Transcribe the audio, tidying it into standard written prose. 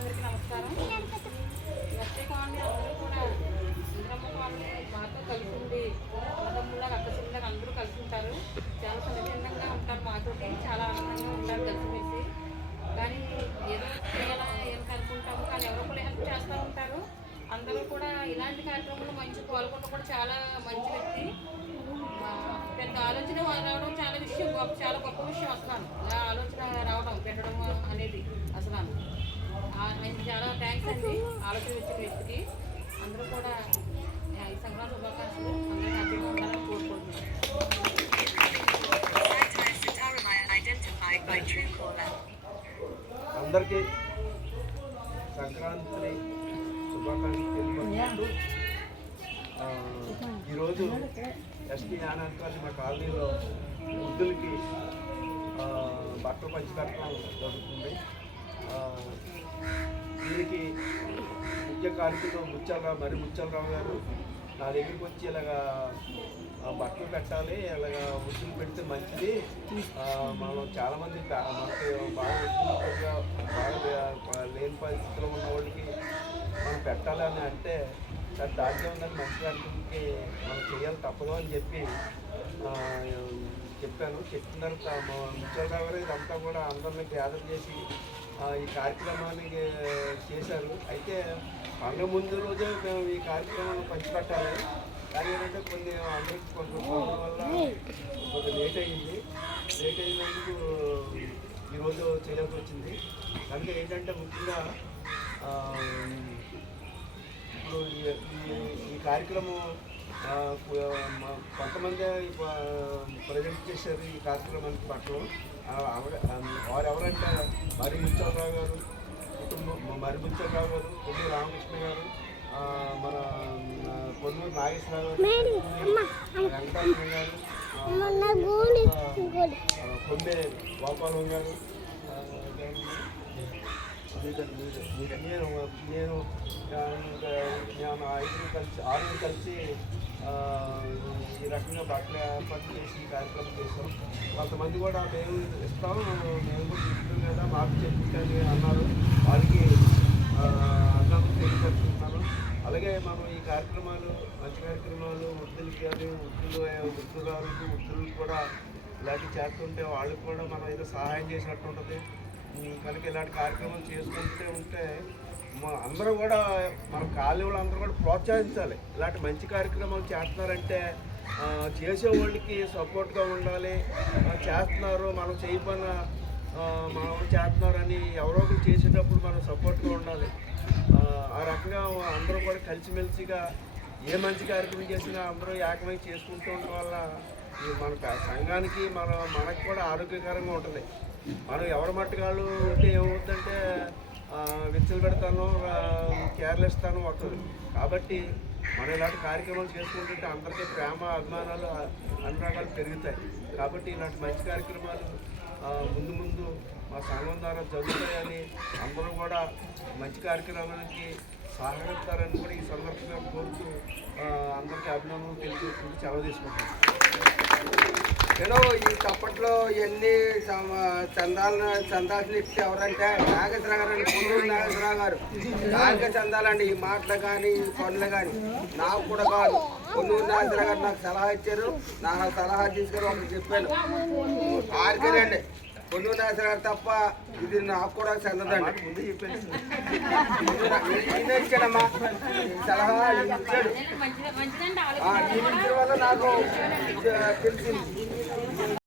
అందరికీ నమస్కారం. నచ్చే కాలనీ అందరూ కూడా ఇంద్రమ్మ కాలనీ మాతో కలిసి ఉండి అన్నదమ్ములాగా అక్కచెల్లిలాగా అందరూ కలిసి ఉంటారు. చాలా సన్నిహితంగా ఉంటారు, మాతోటి చాలా ఆనందంగా ఉంటారు కలిసిమెలిసి. కానీ ఏదో చేయాలని అనుకుంటాము, కానీ ఎవరో కూడా హెల్ప్ చేస్తూ ఉంటారు. అందరూ కూడా ఇలాంటి కార్యక్రమంలో మంచి పాల్గొనడం కూడా చాలా మంచి వ్యక్తి. పెద్ద ఆలోచన రావడం చాలా గొప్ప విషయం అసలు. ఇలా ఆలోచన రావడం పెట్టడం అనేది అసలు ఆయనకి చాలా థ్యాంక్స్ అండి. ఆలోచన వచ్చిన వ్యక్తికి అందరూ కూడా ఈ సంక్రాంతి శుభాకాంక్షలు అందరూ హ్యాపీగా ఉండాలని కోరుకుంటున్నాను. అందరికీ సంక్రాంతి శుభాకాంక్షలు తెలుపుకుంటూ ఈరోజు ఎస్టీ జ్ఞానానికి మా కాలనీలో వృద్ధులకి బట్టలు పంచికట్టడం జరుగుతుంది. దీనికి ముఖ్య కార్యక్రమం ముత్యాలరావు గారు నా దగ్గరికి వచ్చి ఇలాగా బట్టలు పెట్టాలి, ఇలాగా వృద్ధులు పెడితే మంచిది, మనం చాలామంది మనకి బాగా లేని పరిస్థితిలో ఉన్న వాళ్ళకి మనం పెట్టాలి అని అంటే దాంట్లో ఉందని మంచి కార్యక్రమంకి మనం చేయాలి తప్పదు అని చెప్పి చెప్పాను. చెప్పిన తర్వాత ముత్యాలరావు గారు ఇదంతా కూడా అందరినీ గ్యాదర్ చేసి ఈ కార్యక్రమాన్ని చేశారు. అయితే పండుగ ముందు రోజే మేము ఈ కార్యక్రమాన్ని పంచిపెట్టాలి, కానీ ఏంటంటే కొన్ని అందరికి కొంత వల్ల కొంచెం లేట్ అయినందుకు ఈరోజు చేయాల్సి వచ్చింది. కనుక ఏంటంటే ముఖ్యంగా ఇప్పుడు ఈ కార్యక్రమం కొంతమంది ప్రజెంట్ చేశారు ఈ కార్యక్రమానికి పట్టణం. వారు ఎవరంటే మరి ముత్యాలరావు గారు పొన్నూరు రామకృష్ణ గారు, మన పొన్నూరు నాగేశ్వరరావు గారు, వెంకటేశ్వర గారు, కొండే గోపాలం గారు, నేను ఆరుగురు కలిసి ఈ రకంగా బట్టలు ఏర్పాటు చేసి ఈ కార్యక్రమం చేస్తాం. కొంతమంది కూడా మేము ఇస్తాం, మేము కూడా ఇస్తాం కదా మాకు చెప్పించండి అన్నారు. వారికి అర్థం తెలియజేస్తున్నాను. అలాగే మనం ఈ కార్యక్రమాలు మంచి కార్యక్రమాలు వృద్ధులకి కానీ వృద్ధులకు కూడా ఇలాంటివి చేస్తుంటే వాళ్ళకి కూడా మనం ఏదో సహాయం చేసినట్టు ఉంటుంది. కనుక ఇలాంటి కార్యక్రమాలు చేసుకుంటూ ఉంటే అందరూ కూడా మన కాలనీ వాళ్ళు అందరూ కూడా ప్రోత్సహించాలి. ఇలాంటి మంచి కార్యక్రమాలు చేస్తున్నారంటే చేసేవాళ్ళకి సపోర్ట్గా ఉండాలి. చేస్తున్నారు మనం చేయపన్న మనం చేస్తున్నారని ఎవరో ఒకరు చేసేటప్పుడు మనం సపోర్ట్గా ఉండాలి. ఆ రకంగా అందరూ కూడా కలిసిమెలిసిగా ఏ మంచి కార్యక్రమం చేసినా అందరూ ఏకమై చేసుకుంటూ ఉండడం వల్ల మన సంఘానికి మనకు కూడా ఆరోగ్యకరంగా ఉంటుంది. మనం ఎవరి మట్టుకాళ్ళు ఉంటే ఏమవుతుందంటే విచ్చలు పెడతాను, కేర్లెస్ తాను వస్తుంది. కాబట్టి మనం ఇలాంటి కార్యక్రమాలు చేసుకుంటుంటే అందరికీ ప్రేమ అభిమానాలు అనురాగాలు పెరుగుతాయి. కాబట్టి ఇలాంటి మంచి కార్యక్రమాలు ముందు మా సంఘం ద్వారా జరుగుతాయని అందరూ కూడా మంచి కార్యక్రమానికి సహకరిస్తారని కూడా ఈ సందర్భంగా కోరుతూ అందరికీ అభినందనలు తెలుసుకుంటూ సెలవు తీసుకుంటాను. నేను ఈ చప్పట్లో ఇవన్నీ చందాలు ఇస్తే ఎవరంటే నాగేశ్వరరావు గారు, పొన్నూరు నాగేశ్వరరావు గారు దానికే చందాలండి. ఈ మాటలు కానీ ఈ పనులు కానీ నాకు కూడా కాదు. పొన్నూరు నాగేశ్వరరావు గారు నాకు సలహా ఇచ్చారు, నాకు సలహా తీసుకొని ఒకటి చెప్పాను. ఆరికేనండి పొన్నూరు నాగేశ్వరరావు గారు తప్ప ఇది నాకు కూడా చెందదండి. ముందు చెప్పాను ఇచ్చాడమ్మా సలహా ఇచ్చాడు. ఈ వల్ల నాకు తెలిసింది.